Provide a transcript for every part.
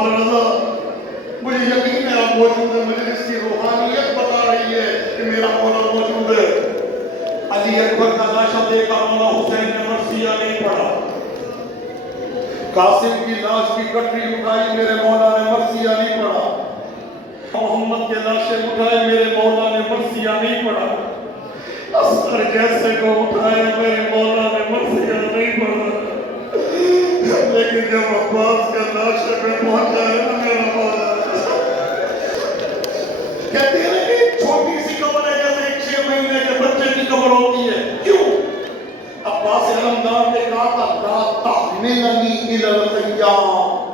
مولانا رضا مجھے یقین ہے آپ موجود ہیں، مجھے اس کی روحانیت بتا رہی ہے کہ میرا مولا موجود ہے۔ علی اکبر کا لاشا دیکھا، مولا حسین نے مرثیہ نہیں پڑھا۔ قاسم کی لاش کی کٹری اٹھائی، میرے مولا نے مرثیہ نہیں پڑھا۔ محمد کے لاشیں اٹھائے، میرے مولا نے مرثیہ نہیں پڑھا۔ اصغر جیسے کو اٹھائے، میرے مولا نے مرثیہ نہیں پڑھا۔ لیکن جب عباس کا لاشے پہ پہنچا ہے نا میرا مولا، کہتے ہیں کہ چھوٹی سی قبر ہے جیسے ایک 6 مہینے کے بچے کی قبر ہوتی ہے۔ کیوں؟ عباس علمدار نے کہا تھا لا تحملنی الی الخیام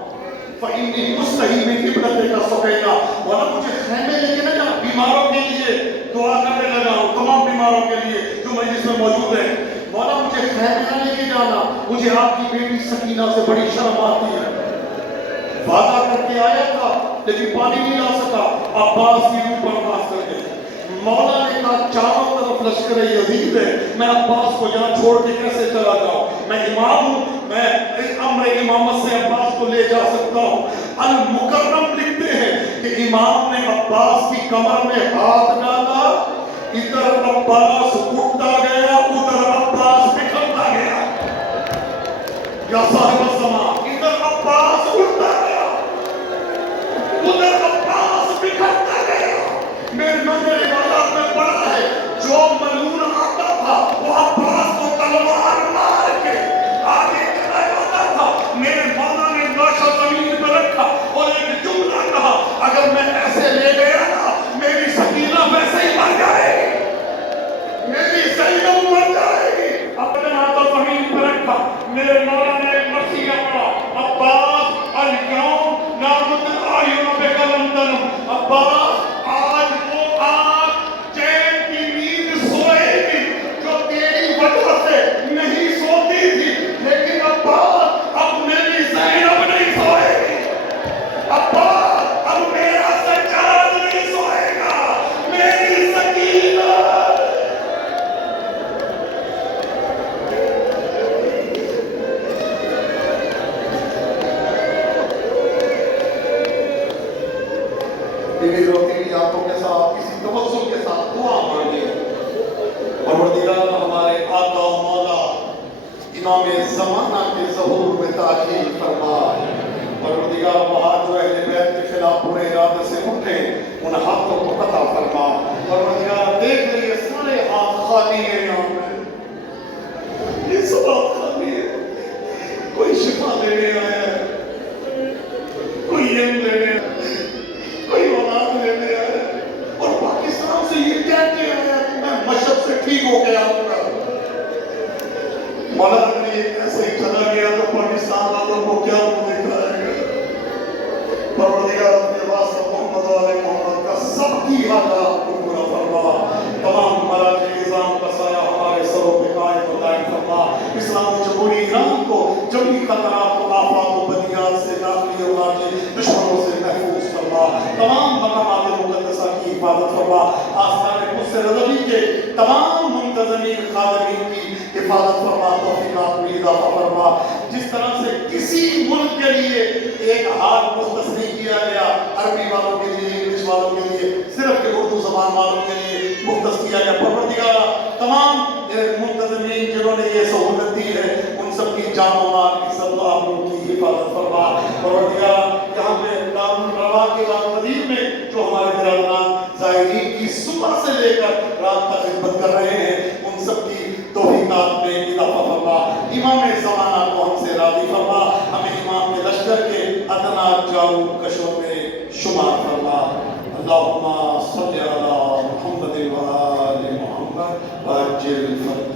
فإنی مستحی من ابنتک سقینا، مولا مجھے خیمے لے کے نہ جا، بیماروں کے لیے دعا کرنے لگا ہوں، تمام بیماروں کے لیے جو مجلس میں موجود ہیں۔ مولا مجھے خیمے نہ لے کے جانا، مجھے آپ کی بیٹی سکینہ سے بڑی شرم آتی ہے۔ وعدہ کر کے آیا تھا لیکن پانی نہیں لا سکا، عباس کی روح برخاست کر گئے۔ مولا نے کہا چاروں طرف لشکر یزید ہے، میں عباس کو یہاں چھوڑ کے کیسے چلا جاؤں؟ میں امام ہوں، میں امر امامت سے عباس کو لے جا سکتا ہوں۔ المکرم لکھتے ہیں کہ امام نے عباس کی کمر میں ہاتھ ڈالا، ادھر عباس اٹھتا گیا، ادھر عباس بکھرتا گیا۔ یا صاحب الزمان، ادھر عباس اٹھتا گیا، ادھر عباس بکھرتا گیا۔ میرے روایات میں پڑھا ہے جو ملعون آتا تھا وہ عباس کو تلوار مار کے آگے چلا جاتا تھا۔ میرے مولا نے لاشا زمین پہ رکھا اور ایک جملہ کہا اگر میں ایسے لے گیا نا میری سکینہ ویسے ہی مر جائے گی، میری زینب مر جائے گی۔ اپنے ہاتھوں زمین پہ رکھا، میرے مولا نے ایک مرثیہ پڑھا عباس اليوم نعبد العیون بک لم تنم، عباس آج وہ آنکھ چین کی نیند سوئے گی جو تیری وجہ سے نہیں سوتی تھی، لیکن عباس اب میری زینب نہیں سوئے گی، عباس اب میرا سجاد نہیں سوئے گا، میری سکینہ۔ روتی آنکھوں کے ساتھ کسی تبسم کے ساتھ دعا مانگے، پروردگار ہمارے آقا و مولا امام زمانہ کے ظہور میں تاخیر فرما۔ پروردگار وہاں جو اہل بیت کے خلاف برے ارادے سے اٹھے ان ہاتھوں کو قطع فرما۔ پروردگار دیکھ لئے سارے ہاتھ خالی ہیں یہاں پہ، یہ سب ہاتھ خالی ہے، کوئی شفا لینے آیا ہے، کوئی علم لینے آیا ہے، کوئی اولاد لینے آیا ہے، اور پاکستان سے یہ کہتے آیا کہ میں مشرق سے ٹھیک ہو کے آؤں گا۔ مولا اگر یہ ایسے ہی چلا گیا تو پاکستان والوں کو کیا منہ دکھائے گا؟ پروردگار اپنے واسطہ محمد و آل محمد کا سب کی حاجات کو پورا فرما۔ تمام مراجع نظام کا سایہ ہمارے سروں پہ قائم و دائم فرما۔ اسلامی جمہوری ایران کو جبھی خطرات و آفات و بنیاد سے داخلی و خارجی دشمنوں سے محفوظ فرما۔ تمام مقامات مقدسہ کی حفاظت فرما۔ آستان قدس رضوی کے تمام منتظمین خادمین کی حفاظت فرما، توفیقات میں اضافہ فرما۔ جس طرح سے کسی ملک کے لیے ایک ہاتھ مختص نہیں کیا گیا، عربی والوں کے لیے، انگلش والوں کے لیے، صرف کہ اردو زبان والوں کے لیے مختص کیا گیا۔ پروردگارہ تمام منتظمین جنہوں نے یہ سہولت دی ہے ان سب کی جان و مال کی صدقہ آبرو کی حفاظت فرما۔ پروردگارہ یہاں پہ دارالروا کے دارالمدین میں جو ہمارے برادران زائرین کی صبح سے لے کر رات تک خدمت کر رہے ہیں ان سب کی توفیقات میں اضافہ فرما۔ امام زمانہ کو ہم سے راضی فرما، ہمیں امام کے لشکر کے ادنا جارو کشوں میں شمار فرما۔ اللہم صلی علی محمد و آل محمد وعجل فرج